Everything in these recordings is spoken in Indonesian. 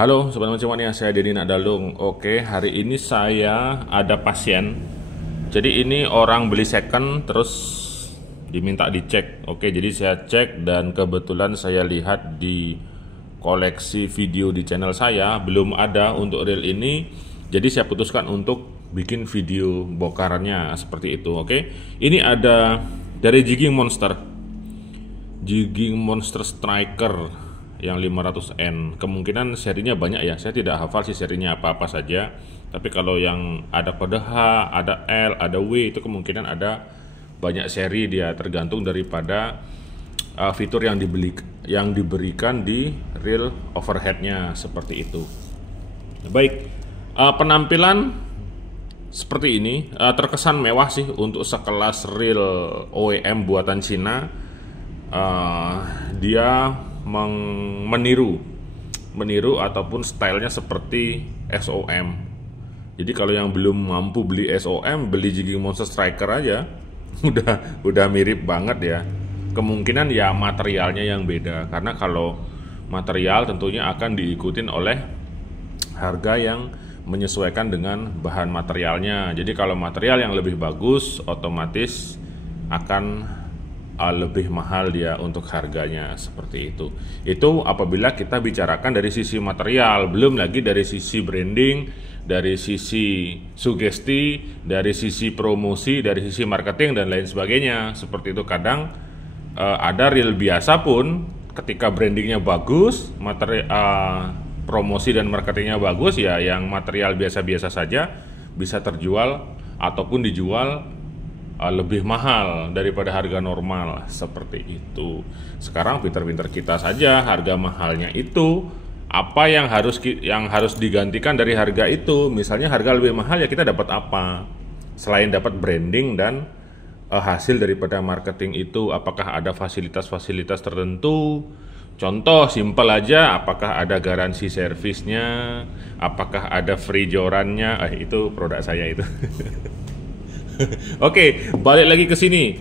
Halo Sobat Mencimania, saya Denny Nadalung. Oke, hari ini saya ada pasien. Jadi ini orang beli second terus diminta dicek. Oke, jadi saya cek dan kebetulan saya lihat di koleksi video di channel saya belum ada untuk reel ini. Jadi saya putuskan untuk bikin video bongkarannya seperti itu. Oke, ini ada dari Jigging Monster Striker yang 500N. Kemungkinan serinya banyak ya, saya tidak hafal sih serinya apa-apa saja. Tapi kalau yang ada kode H, ada L, ada W, itu kemungkinan ada banyak seri dia, tergantung daripada fitur yang diberikan di reel overheadnya seperti itu. Baik, penampilan seperti ini terkesan mewah sih untuk sekelas reel OEM buatan Cina. Dia meniru ataupun stylenya seperti SOM. Jadi kalau yang belum mampu beli SOM, beli Jigging Monster Striker aja udah mirip banget ya. Kemungkinan ya materialnya yang beda, karena kalau material tentunya akan diikutin oleh harga yang menyesuaikan dengan bahan materialnya. Jadi kalau material yang lebih bagus, otomatis akan lebih mahal dia untuk harganya, seperti itu. Itu apabila kita bicarakan dari sisi material, belum lagi dari sisi branding, dari sisi sugesti, dari sisi promosi, dari sisi marketing dan lain sebagainya. Seperti itu. Kadang ada reel biasa pun ketika brandingnya bagus, promosi dan marketingnya bagus, ya yang material biasa-biasa saja bisa terjual ataupun dijual lebih mahal daripada harga normal, seperti itu. Sekarang pinter-pinter kita saja, harga mahalnya itu apa yang harus digantikan dari harga itu. Misalnya harga lebih mahal, ya kita dapat apa selain dapat branding dan hasil daripada marketing itu? Apakah ada fasilitas-fasilitas tertentu? Contoh simpel aja, apakah ada garansi servisnya, apakah ada free jorannya? Itu produk saya itu. Oke, balik lagi ke sini.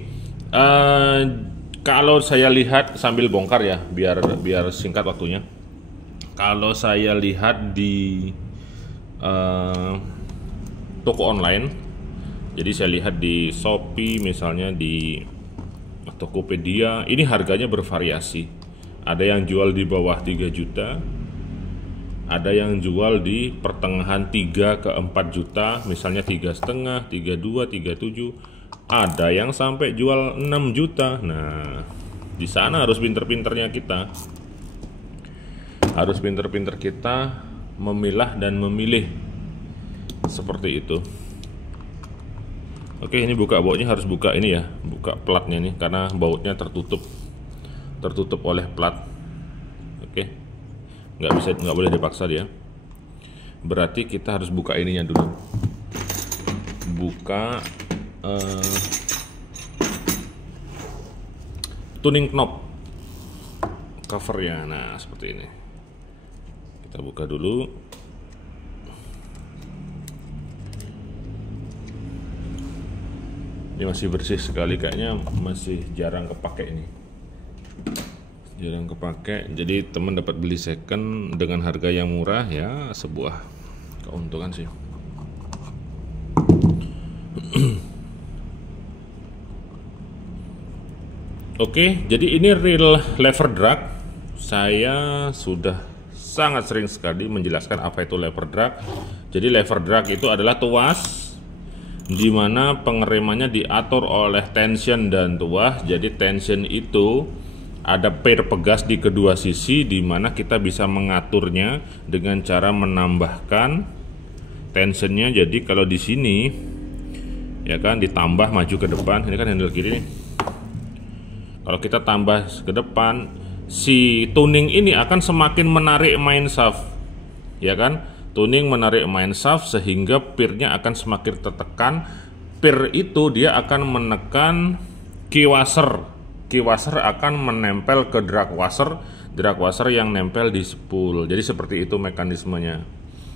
Kalau saya lihat sambil bongkar ya, biar singkat waktunya. Kalau saya lihat di toko online, jadi saya lihat di Shopee misalnya, di Tokopedia, ini harganya bervariasi. Ada yang jual di bawah 3 juta, ada yang jual di pertengahan 3 ke 4 juta, misalnya 3,5, 32, 37. Ada yang sampai jual 6 juta. Nah, di sana harus pinter-pinternya kita. Harus pinter-pinter kita memilah dan memilih. Seperti itu. Oke, ini buka bautnya harus buka ini ya, buka platnya nih, karena bautnya tertutup oleh plat. Oke. Nggak boleh dipaksa dia. Berarti kita harus buka ininya dulu. Buka tuning knob covernya. Nah, seperti ini. Kita buka dulu. Ini masih bersih sekali, kayaknya masih jarang kepake ini. Jarang kepake, jadi teman dapat beli second dengan harga yang murah, ya sebuah keuntungan sih. Oke, jadi ini reel lever drag. Saya sudah sangat sering sekali menjelaskan apa itu lever drag. Jadi lever drag itu adalah tuas di mana pengeremannya diatur oleh tension dan tuas. Jadi tension itu ada pair pegas di kedua sisi, di mana kita bisa mengaturnya dengan cara menambahkan tensionnya. Jadi kalau di sini ya kan ditambah maju ke depan, ini kan handle kiri nih. Kalau kita tambah ke depan, si tuning ini akan semakin menarik main shaft, ya kan? Tuning menarik main shaft sehingga pirnya akan semakin tertekan. Pir itu dia akan menekan key washer. Key washer akan menempel ke drag washer yang nempel di spool. Jadi seperti itu mekanismenya.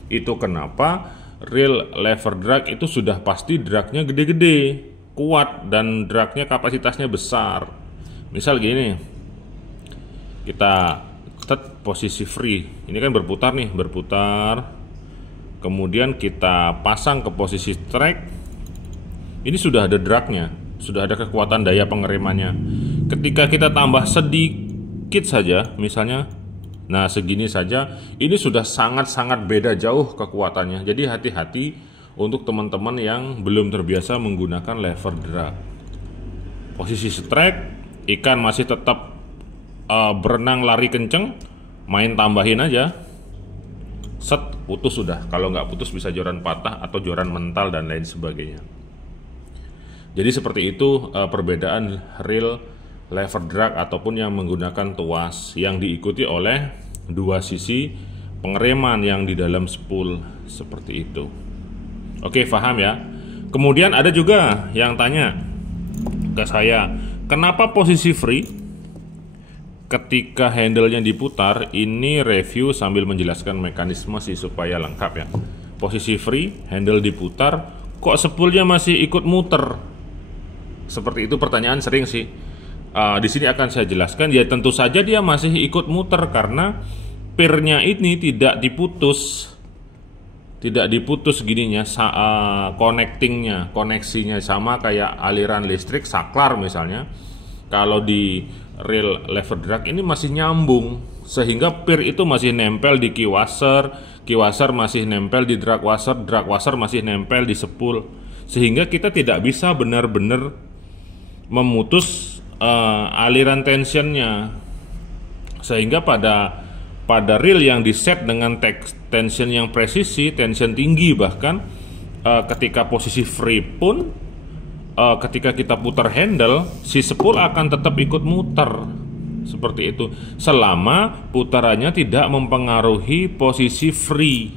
Itu kenapa reel lever drag itu sudah pasti dragnya gede-gede, kuat, dan dragnya kapasitasnya besar. Misal gini, kita posisi free. Ini kan berputar nih, berputar. Kemudian kita pasang ke posisi strike. Ini sudah ada dragnya, sudah ada kekuatan daya pengeremannya. Ketika kita tambah sedikit saja, misalnya, nah segini saja, ini sudah sangat-sangat beda jauh kekuatannya. Jadi hati-hati untuk teman-teman yang belum terbiasa menggunakan lever drag. Posisi strike, ikan masih tetap berenang lari kenceng, main tambahin aja, set, putus sudah. Kalau nggak putus bisa joran patah atau joran mental dan lain sebagainya. Jadi seperti itu perbedaan reel lever drag ataupun yang menggunakan tuas yang diikuti oleh dua sisi pengereman yang di dalam spool seperti itu. Oke, paham ya? Kemudian ada juga yang tanya ke saya, kenapa posisi free ketika handle-nya diputar? Ini review sambil menjelaskan mekanisme sih supaya lengkap ya. Posisi free, handle diputar, kok spoolnya masih ikut muter? Seperti itu pertanyaan sering sih. Di sini akan saya jelaskan. Ya tentu saja dia masih ikut muter karena pirnya ini tidak diputus. Tidak diputus gininya, koneksinya sama kayak aliran listrik saklar misalnya. Kalau di reel lever drag ini masih nyambung, sehingga pir itu masih nempel di key washer masih nempel di drag washer masih nempel di spool, sehingga kita tidak bisa benar-benar memutus aliran tensionnya. Sehingga pada reel yang diset dengan tension yang presisi, tension tinggi bahkan, ketika posisi free pun, ketika kita putar handle, si spool akan tetap ikut muter seperti itu, selama putarannya tidak mempengaruhi posisi free.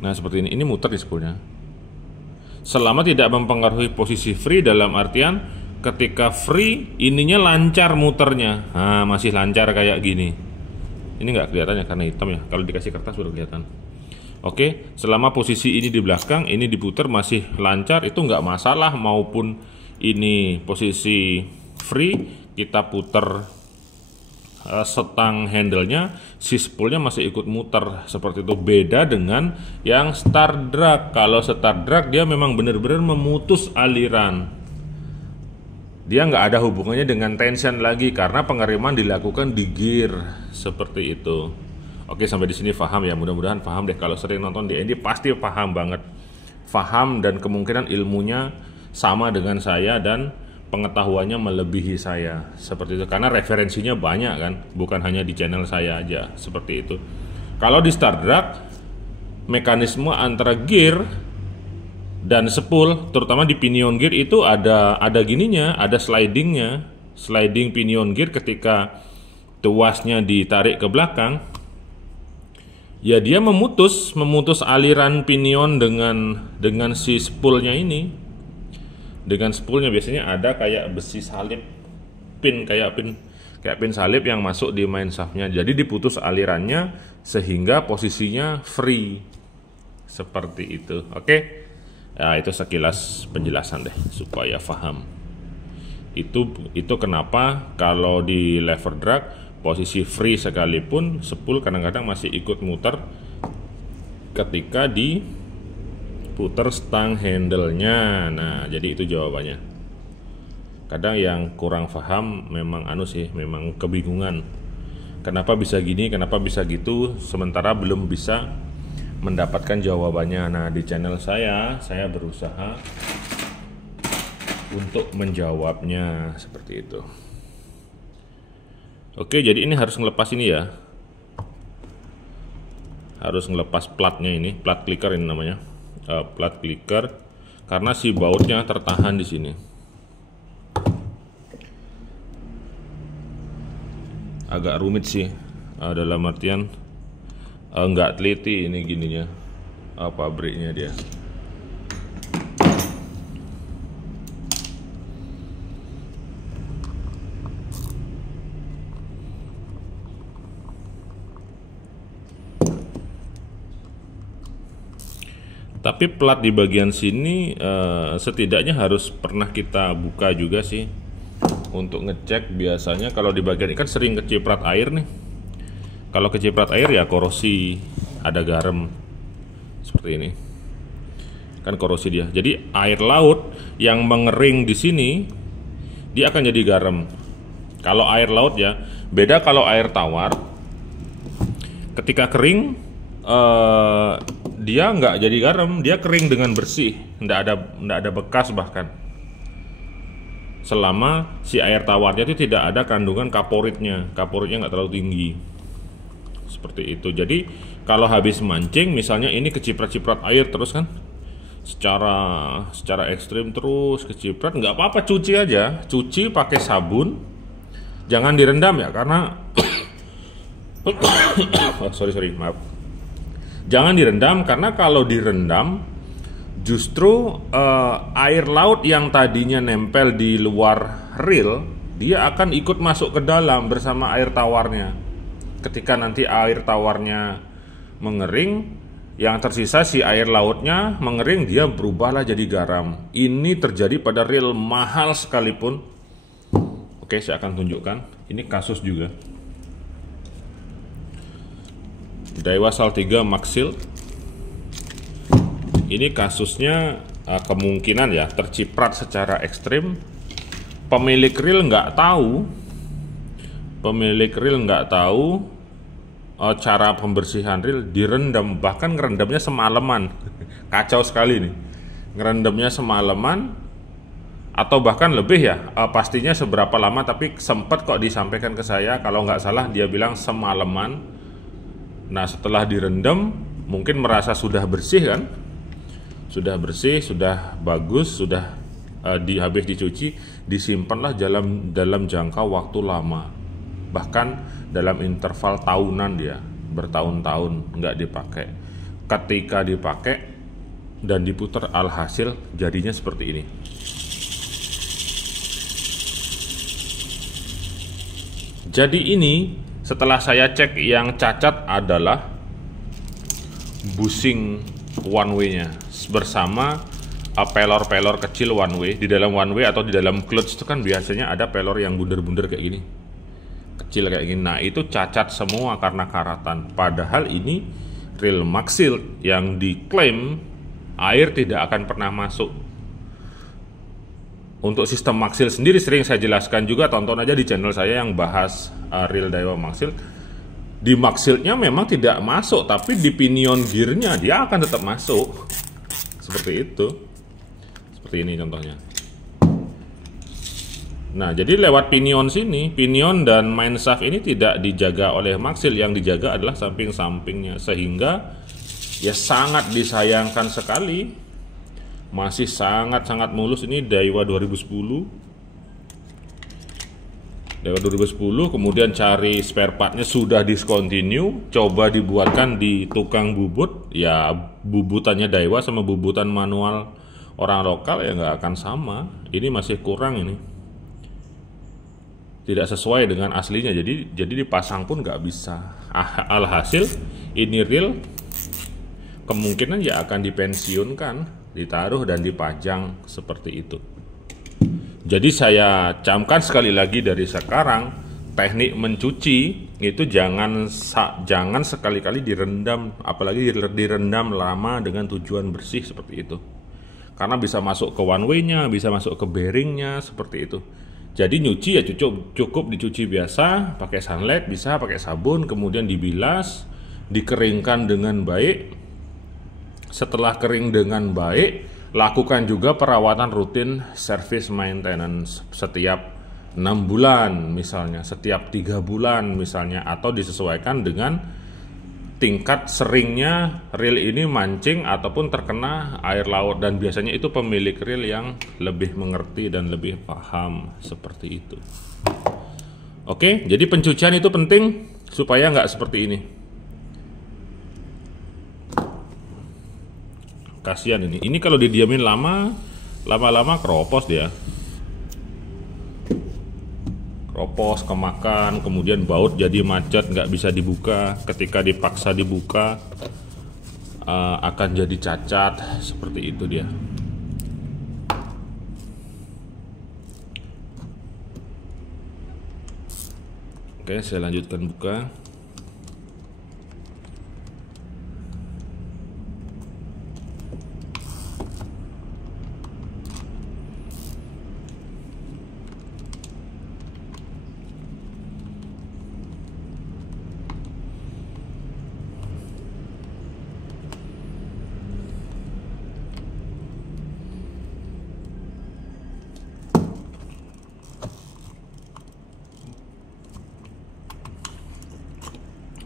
Nah seperti ini muter di spoolnya. Selama tidak mempengaruhi posisi free dalam artian ketika free ininya lancar muternya, nah masih lancar kayak gini. Ini nggak kelihatan ya karena hitam ya. Kalau dikasih kertas sudah kelihatan. Oke, selama posisi ini di belakang, ini diputar masih lancar, itu nggak masalah. Maupun ini posisi free, kita putar setang handle-nya, si spoolnya masih ikut muter seperti itu. Beda dengan yang start drag. Kalau start drag dia memang benar-benar memutus aliran. Dia nggak ada hubungannya dengan tension lagi karena pengereman dilakukan di gear seperti itu. Oke, sampai di sini paham ya, mudah-mudahan paham deh. Kalau sering nonton di Andy pasti paham banget, paham, dan kemungkinan ilmunya sama dengan saya dan pengetahuannya melebihi saya seperti itu, karena referensinya banyak kan, bukan hanya di channel saya aja seperti itu. Kalau di start drag, mekanisme antara gear dan spool, terutama di pinion gear itu ada gininya, ada slidingnya, sliding pinion gear. Ketika tuasnya ditarik ke belakang, ya dia memutus aliran pinion dengan si spoolnya ini. Dengan spoolnya biasanya ada kayak besi salib, kayak pin salib yang masuk di main shaftnya. Jadi diputus alirannya sehingga posisinya free seperti itu. Oke. Ya, itu sekilas penjelasan deh supaya paham. Itu kenapa kalau di lever drag posisi free sekalipun spool kadang-kadang masih ikut muter ketika diputar stang handle-nya. Nah, jadi itu jawabannya. Kadang yang kurang paham memang memang kebingungan. Kenapa bisa gini, kenapa bisa gitu, sementara belum bisa mendapatkan jawabannya. Nah, di channel saya berusaha untuk menjawabnya seperti itu. Oke, jadi ini harus ngelepas ini ya. Harus ngelepas platnya ini, plat clicker ini namanya. Plat clicker, karena si bautnya tertahan di sini. Agak rumit sih, dalam artian nggak teliti ini gininya, pabriknya dia. Tapi plat di bagian sini setidaknya harus pernah kita buka juga sih. untuk ngecek biasanya kalau di bagian ini kan sering keciprat air nih. Kalau keciprat air ya korosi, ada garam seperti ini. Kan korosi dia. Jadi air laut yang mengering di sini dia akan jadi garam. Kalau air laut ya, beda kalau air tawar. Ketika kering dia nggak jadi garam, dia kering dengan bersih, nggak ada bekas bahkan. Selama si air tawarnya itu tidak ada kandungan kaporitnya nggak terlalu tinggi. Seperti itu. Jadi kalau habis mancing misalnya ini keciprat-ciprat air terus kan, secara ekstrim terus keciprat, nggak apa-apa, cuci aja, cuci pakai sabun, jangan direndam ya karena sorry maaf, jangan direndam karena kalau direndam justru air laut yang tadinya nempel di luar reel dia akan ikut masuk ke dalam bersama air tawarnya. Ketika nanti air tawarnya mengering, yang tersisa si air lautnya mengering, dia berubahlah jadi garam. Ini terjadi pada reel mahal sekalipun. Oke, saya akan tunjukkan. Ini kasus juga. Daiwa Sal 3 Maxil. Ini kasusnya kemungkinan ya terciprat secara ekstrim. Pemilik reel nggak tahu cara pembersihan reel, direndam, bahkan ngerendamnya semalaman. Kacau sekali nih, ngerendamnya semalaman atau bahkan lebih ya, pastinya seberapa lama, tapi sempat kok disampaikan ke saya, kalau nggak salah dia bilang semalaman. Nah setelah direndam mungkin merasa sudah bersih kan, sudah bersih, sudah bagus, sudah habis dicuci, disimpanlah dalam jangka waktu lama, bahkan dalam interval tahunan, dia bertahun-tahun nggak dipakai. Ketika dipakai dan diputar, alhasil jadinya seperti ini. Jadi ini setelah saya cek, yang cacat adalah bushing one way-nya bersama pelor-pelor kecil one way. Di dalam one way atau di dalam clutch itu kan biasanya ada pelor yang bunder-bunder kayak gini, kecil kayak gini. Nah itu cacat semua karena karatan. Padahal ini reel Maxil yang diklaim air tidak akan pernah masuk. Untuk sistem Maxil sendiri sering saya jelaskan juga, tonton aja di channel saya yang bahas reel Daiwa Maxil. Di Maxilnya memang tidak masuk, tapi di pinion gearnya dia akan tetap masuk. Seperti itu. Seperti ini contohnya. Nah, jadi lewat pinion sini, pinion dan main shaft ini tidak dijaga oleh Maxil, yang dijaga adalah samping-sampingnya, sehingga ya sangat disayangkan sekali. Masih sangat-sangat mulus. Ini Daiwa 2010. Daiwa 2010, kemudian cari spare partnya sudah discontinue, coba dibuatkan di tukang bubut, ya bubutannya Daiwa sama bubutan manual orang lokal ya nggak akan sama. Ini masih kurang, ini tidak sesuai dengan aslinya, jadi dipasang pun nggak bisa. Alhasil ini reel kemungkinan ya akan dipensiunkan, ditaruh dan dipajang seperti itu. Jadi saya camkan sekali lagi dari sekarang, teknik mencuci itu jangan sekali-kali direndam, apalagi direndam lama dengan tujuan bersih seperti itu. Karena bisa masuk ke one way-nya, bisa masuk ke bearing-nya seperti itu. Jadi nyuci ya cukup dicuci biasa, pakai sunlight, bisa pakai sabun, kemudian dibilas, dikeringkan dengan baik. Setelah kering dengan baik, lakukan juga perawatan rutin service maintenance setiap 6 bulan misalnya, setiap 3 bulan misalnya, atau disesuaikan dengan tingkat seringnya reel ini mancing ataupun terkena air laut, dan biasanya itu pemilik reel yang lebih mengerti dan lebih paham seperti itu. Oke, jadi pencucian itu penting supaya nggak seperti ini. Kasihan ini kalau didiamin lama-lama keropos dia, keropos, kemakan, kemudian baut jadi macet, nggak bisa dibuka. Ketika dipaksa dibuka akan jadi cacat, seperti itu dia. Oke, saya lanjutkan buka.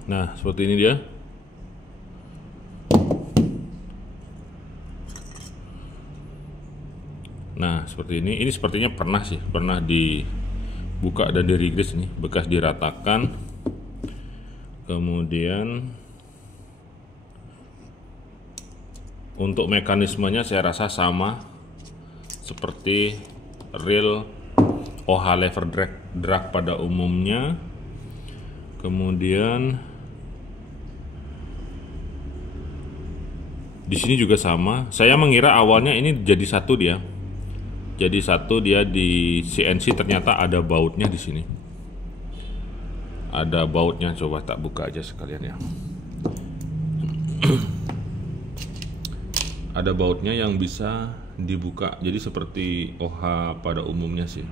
Nah, seperti ini dia. Nah, seperti ini. Ini sepertinya pernah dibuka dan dirigris nih, bekas diratakan. Kemudian untuk mekanismenya saya rasa sama seperti reel OH lever drag pada umumnya. Kemudian di sini juga sama. Saya mengira awalnya ini jadi satu dia. Jadi satu dia di CNC, ternyata ada bautnya di sini. Ada bautnya, coba tak buka aja sekalian ya. Ada bautnya yang bisa dibuka. Jadi seperti OH pada umumnya sih.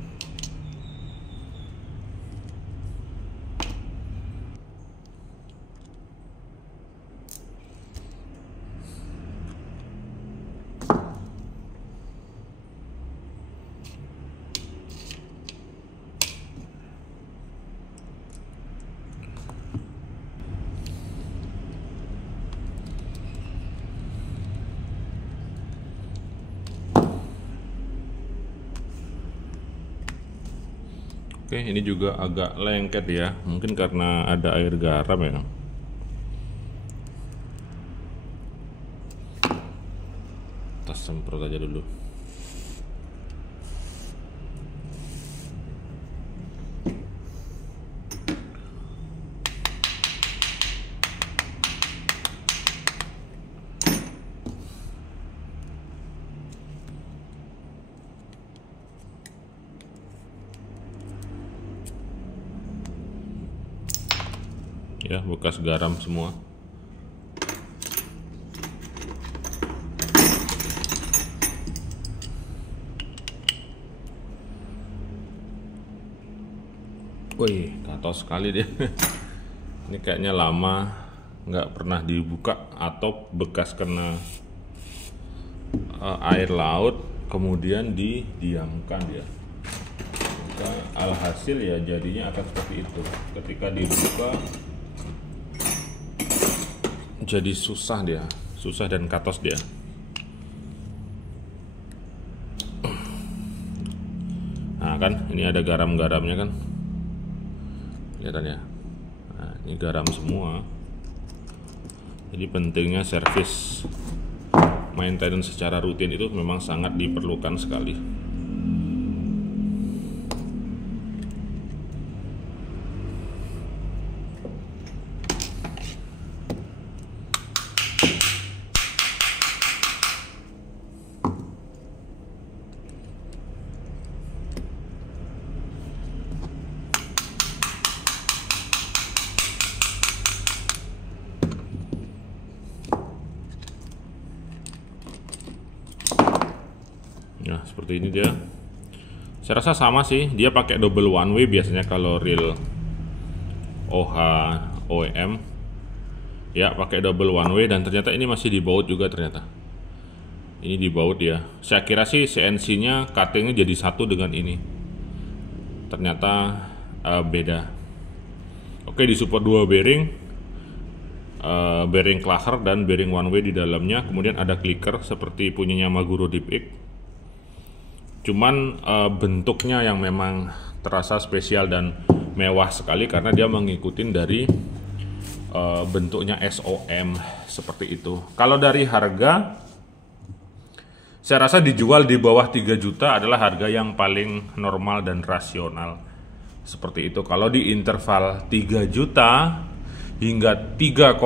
Oke, ini juga agak lengket ya, mungkin karena ada air garam ya. Kita semprot aja dulu. Ya, bekas garam semua. Wih, kacau sekali dia. Ini kayaknya lama nggak pernah dibuka atau bekas kena air laut kemudian didiamkan dia. Alhasil ya jadinya akan seperti itu. Ketika dibuka jadi susah dan katos dia. Nah kan, ini ada garam-garamnya kan, kelihatan ya. Nah, ini garam semua. Jadi pentingnya servis maintenance secara rutin itu memang sangat diperlukan sekali. Nah, seperti ini dia. Saya rasa sama sih, dia pakai double one way biasanya kalau reel OH OEM. Ya, pakai double one way, dan ternyata ini masih dibaut juga ternyata. Ini dibaut ya. Saya kira sih CNC-nya cutting-nya jadi satu dengan ini. Ternyata beda. Oke, disupport dua bearing. Bearing cluster dan bearing one way di dalamnya. Kemudian ada clicker seperti punyanya Maguro Deep Egg. Cuman bentuknya yang memang terasa spesial dan mewah sekali karena dia mengikuti dari bentuknya SOM seperti itu. Kalau dari harga, saya rasa dijual di bawah 3 juta adalah harga yang paling normal dan rasional. Seperti itu. Kalau di interval 3 juta hingga 3,5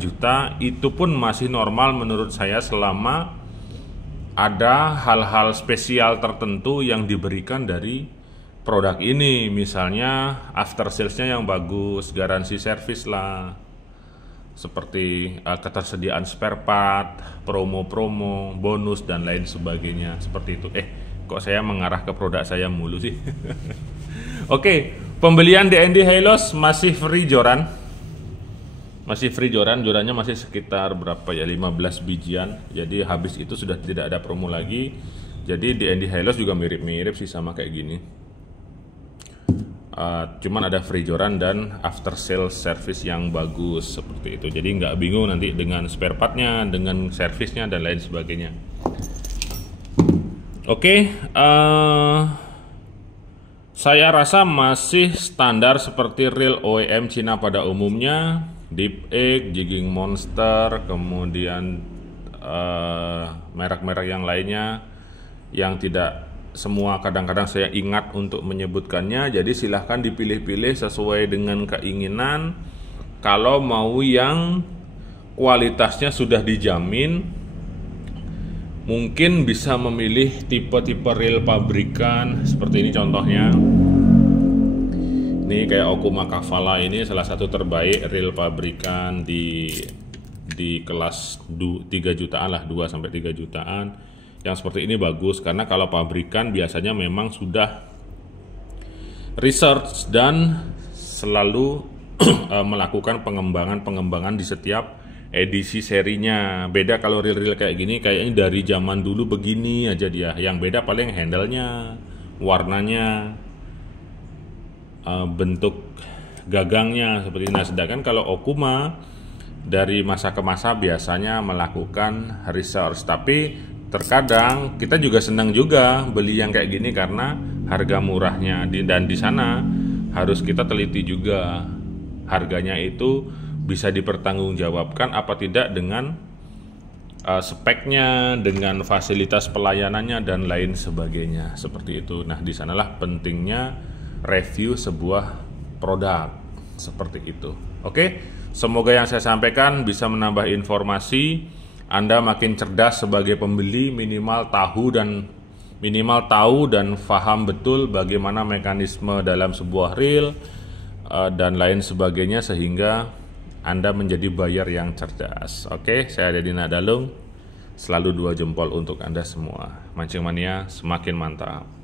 juta itu pun masih normal menurut saya selama ada hal-hal spesial tertentu yang diberikan dari produk ini, misalnya after salesnya yang bagus, garansi servis lah, seperti ketersediaan spare part, promo-promo, bonus dan lain sebagainya, seperti itu. Kok saya mengarah ke produk saya mulu sih? Oke, pembelian DND Hylos masih free joran. Masih free joran, jorannya masih sekitar berapa ya, 15 bijian. Jadi habis itu sudah tidak ada promo lagi. Jadi DND Hylos juga mirip-mirip sih sama kayak gini. Cuman ada free joran dan after sales service yang bagus seperti itu. Jadi nggak bingung nanti dengan spare partnya, dengan servisnya dan lain sebagainya. Oke, saya rasa masih standar seperti reel OEM Cina pada umumnya. Deep Egg, Jigging Monster, kemudian merek-merek yang lainnya yang tidak semua kadang-kadang saya ingat untuk menyebutkannya. Jadi silahkan dipilih-pilih sesuai dengan keinginan. Kalau mau yang kualitasnya sudah dijamin, mungkin bisa memilih tipe-tipe reel pabrikan seperti ini contohnya. Ini kayak Okuma Kavala, ini salah satu terbaik reel pabrikan di kelas 3 jutaan lah, 2 sampai 3 jutaan. Yang seperti ini bagus karena kalau pabrikan biasanya memang sudah research dan selalu melakukan pengembangan di setiap edisi serinya. Beda kalau reel-reel kayak gini, kayaknya dari zaman dulu begini aja dia. Yang beda paling handle-nya, warnanya, bentuk gagangnya seperti ini. Nah, sedangkan kalau Okuma dari masa ke masa biasanya melakukan research, tapi terkadang kita juga senang juga beli yang kayak gini karena harga murahnya, dan di sana harus kita teliti juga harganya itu bisa dipertanggungjawabkan apa tidak dengan speknya, dengan fasilitas pelayanannya dan lain sebagainya seperti itu. Nah, di sanalah pentingnya review sebuah produk seperti itu. Oke, semoga yang saya sampaikan bisa menambah informasi. Anda makin cerdas sebagai pembeli, minimal tahu dan paham betul bagaimana mekanisme dalam sebuah reel dan lain sebagainya, sehingga Anda menjadi buyer yang cerdas. Oke, saya Deddy Nadalung. Selalu 2 jempol untuk Anda semua. Mancing Mania semakin mantap.